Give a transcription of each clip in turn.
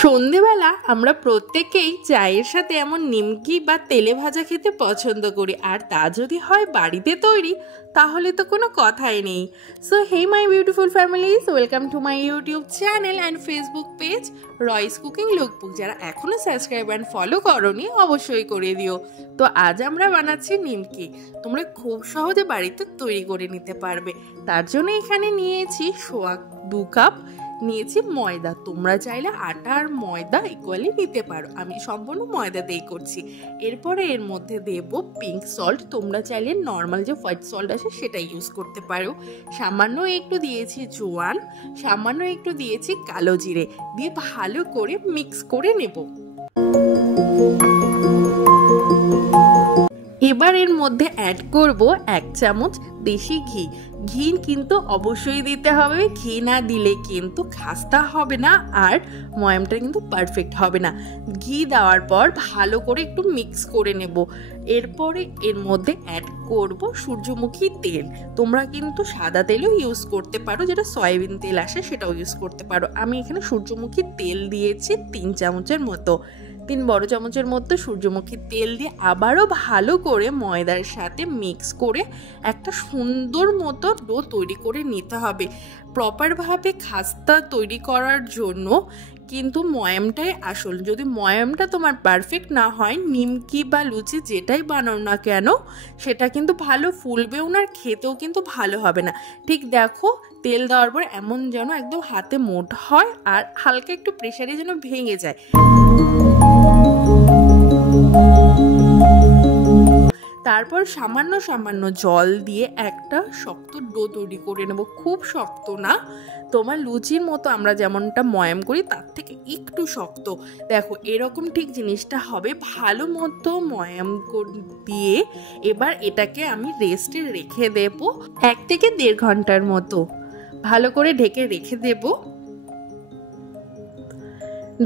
সন্ধেবেলা আমরা প্রত্যেকেই চায়ের সাথে এমন নিমকি বা তেলে ভাজা খেতে পছন্দ করি, আর তা যদি হয় বাড়িতে তৈরি তাহলে তো কোনো কথাই নেই। So hey my beautiful families, welcome to my YouTube channel and Facebook page Roy's cooking lookbook. যারা এখনও সাবস্ক্রাইব অ্যান্ড ফলো করোনি অবশ্যই করে দিও। তো আজ আমরা বানাচ্ছি নিমকি। তোমরা খুব সহজে বাড়িতে তৈরি করে নিতে পারবে। তার জন্য এখানে নিয়েছি 2 কাপ নিয়েছি ময়দা। তোমরা চাইলে আটা আর ময়দা ইকুয়ালি নিতে পারো, আমি সম্পূর্ণ ময়দা দিয়ে করছি। এরপরে এর মধ্যে দেব পিঙ্ক সল্ট, তোমরা চাইলে নর্মাল যে হোয়াইট সল্ট আছে সেটা ইউজ করতে পারো। সামান্য একটু দিয়েছি জোয়ান, সামান্য একটু দিয়েছি কালো জিরে, দিয়ে ভালো করে মিক্স করে নেব। এবার এর মধ্যে অ্যাড করব 1 চামচ দেশি ঘি। ঘি কিন্তু অবশ্যই দিতে হবে, ঘি না দিলে কিন্তু খাস্তা হবে না আর ময়ামটা কিন্তু পারফেক্ট হবে না। ঘি দেওয়ার পর ভালো করে একটু মিক্স করে নেব। এরপরে এর মধ্যে অ্যাড করব সূর্যমুখী তেল। তোমরা কিন্তু সাদা তেলও ইউজ করতে পারো, যেটা সয়াবিন তেল আসে সেটাও ইউজ করতে পারো। আমি এখানে সূর্যমুখী তেল দিয়েছি 3 চামচের মতো। 3 বড় চামচের মধ্যে সূর্যমুখী তেল দিয়ে আবারও ভালো করে ময়দার সাথে মিক্স করে একটা সুন্দর মতো ডো তৈরি করে নিতে হবে। প্রপারভাবে খাস্তা তৈরি করার জন্য কিন্তু ময়ামটাই আসল। যদি ময়ামটা তোমার পারফেক্ট না হয়, নিমকি বা লুচি যেটাই বানাও না কেন সেটা কিন্তু ভালো ফুলবেও না, আর খেতেও কিন্তু ভালো হবে না। ঠিক দেখো, তেল দেওয়ার পর এমন যেন একদম হাতে মোট হয় আর হালকা একটু প্রেসারে যেন ভেঙে যায়। তারপর সামান্য সামান্য জল দিয়ে একটা শক্ত ডো তৈরি করে নেব। খুব শক্ত না, তোমার লুচির মতো আমরা যেমনটা ময়াম করি তার থেকে একটু শক্ত। দেখো এরকম ঠিক জিনিসটা হবে। ভালো মতো ময়াম দিয়ে এবার এটাকে আমি রেস্টে রেখে দেব 1 থেকে 1.5 ঘন্টার মতো। ভালো করে ঢেকে রেখে দেব।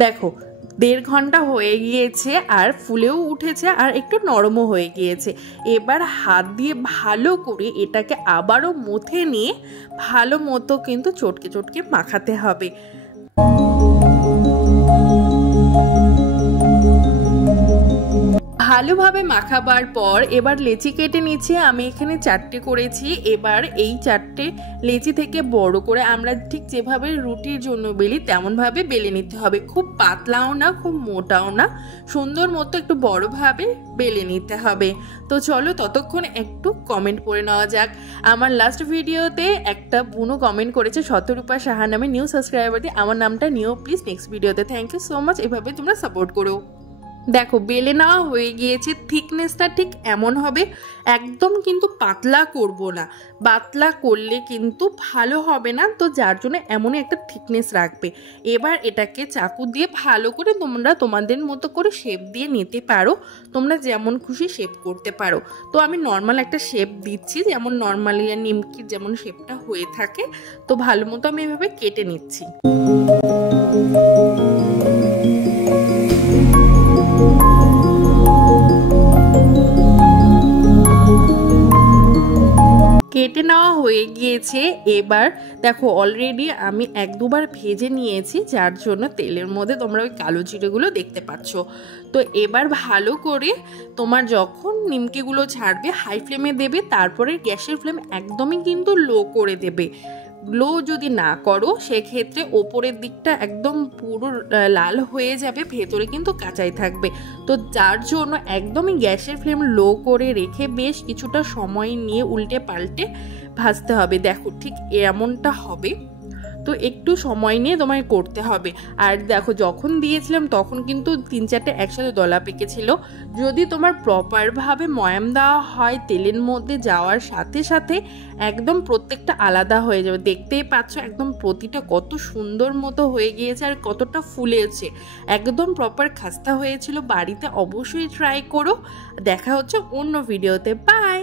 দেখো 1.5 ঘন্টা হয়ে গিয়েছে আর ফুলেও উঠেছে আর একটু নরমও হয়ে গিয়েছে। এবার হাত দিয়ে ভালো করে এটাকে আবারও মথে নিয়ে ভালো মতো কিন্তু চটকে চটকে মাখাতে হবে। ভালোভাবে মাখাবার পর এবার লেচি কেটে নিচ্ছি। আমি এখানে 4টে করেছি। এবার এই 4টে লেচি থেকে বড় করে আমরা ঠিক যেভাবে রুটির জন্য বেলি তেমনভাবে বেলে নিতে হবে। খুব পাতলাও না, খুব মোটাও না, সুন্দর মতো একটু বড়ভাবে বেলে নিতে হবে। তো চলো ততক্ষণ একটু কমেন্ট করে নেওয়া যাক। আমার লাস্ট ভিডিওতে একটা বুনু কমেন্ট করেছে, শতরূপা সাহা নামে নিউ সাবস্ক্রাইবার দিয়ে। আমার নামটা নিও প্লিজ নেক্সট ভিডিওতে। Thank you so much. এভাবে তোমরা সাপোর্ট করো। দেখো বেলে নেওয়া হয়ে গিয়েছে। থিকনেসটা ঠিক এমন হবে, একদম কিন্তু পাতলা করব না, পাতলা করলে কিন্তু ভালো হবে না। তো যার জন্য এমনই একটা থিকনেস রাখবে। এবার এটাকে চাকু দিয়ে ভালো করে তোমরা তোমাদের মতো করে শেপ দিয়ে নিতে পারো। তোমরা যেমন খুশি শেপ করতে পারো। তো আমি নর্মাল একটা শেপ দিচ্ছি, যেমন নর্মালি নিমকির যেমন শেপটা হয়ে থাকে। তো ভালো মতো আমি এভাবে কেটে নিচ্ছি। কেটে নেওয়া হয়ে গিয়েছে। এবার দেখো অলরেডি আমি 1-2 বার ভেজে নিয়েছি, যার জন্য তেলের মধ্যে তোমরা ওই কালো জিরেগুলো দেখতে পাচ্ছ। তো এবার ভালো করে তোমার যখন নিমকিগুলো ছাড়বে হাই ফ্লেমে দেবে, তারপরে গ্যাসের ফ্লেম একদমই কিন্তু লো করে দেবে। লো যদি না করো সেক্ষেত্রে ওপরের দিকটা একদম পুরো লাল হয়ে যাবে, ভেতরে কিন্তু কাঁচাই থাকবে। তো যার জন্য একদমই গ্যাসের ফ্লেম লো করে রেখে বেশ কিছুটা সময় নিয়ে উল্টে পাল্টে ভাজতে হবে। দেখো ঠিক এমনটা হবে। তো একটু সময় নিয়ে তোমায় করতে হবে। আর দেখো যখন দিয়েছিলাম তখন কিন্তু 3-4টে একসাথে দলা পেকেছিল। যদি তোমার প্রপারভাবে ময়াম দেওয়া হয় তেলের মধ্যে যাওয়ার সাথে সাথে একদম প্রত্যেকটা আলাদা হয়ে যাবে। দেখতেই পাচ্ছ একদম প্রতিটা কত সুন্দর মতো হয়ে গিয়েছে আর কতটা ফুলেছে, একদম প্রপার খাস্তা হয়েছিল। বাড়িতে অবশ্যই ট্রাই করো। দেখা হচ্ছে অন্য ভিডিওতে। বাই।